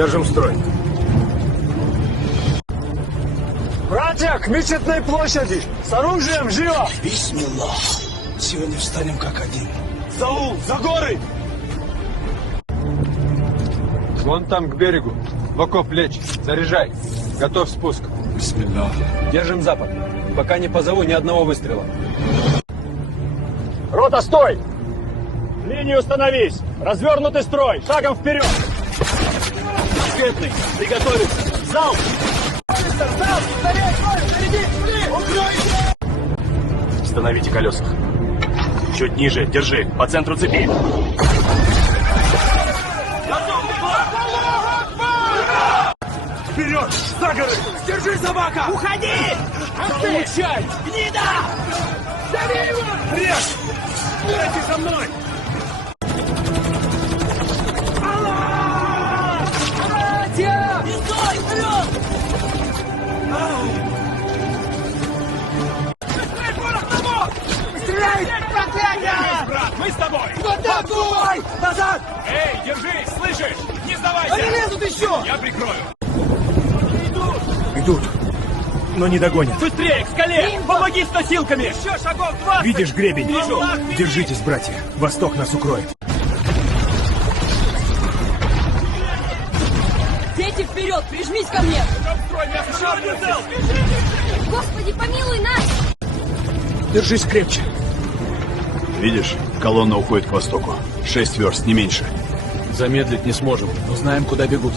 Держим строй. Братья, к Мечетной площади! С оружием, живо! Бисмилlah. Сегодня встанем как один. Заул, за горы! Вон там, к берегу. В окоп лечь. Заряжай. Готов спуск. Бисмилlah. Держим запад. Пока не позову ни одного выстрела. Рота, стой! В линию становись! Развернутый строй! Шагом вперед! Ответный! Приготовиться! Залп! Залп! Скорее, строй! Впереди! Укройся! Остановите колеса. Чуть ниже, держи, по центру цепи. Вперед! За горы! Держи, собака! Уходи! Получай! Гнида! Дави его! Режь! Стойте за мной! Братья! Не стой! Вперед! Быстрее, порох, на бок! Стреляй! Проклятие! Брат, мы с тобой! Готовь! Назад! Эй, держись! Слышишь? Не сдавайся! Они лезут еще! Я прикрою! Идут, но не догонят. Быстрее, к скале! Помоги с носилками! Еще шагов 20! Видишь гребень? Вижу! Держитесь, братья. Восток нас укроет. Дети, вперед! Прижмись ко мне! Строй, не останавливайся! Господи, помилуй нас! Держись крепче. Видишь, колонна уходит к востоку. 6 верст, не меньше. Замедлить не сможем, но знаем, куда бегут.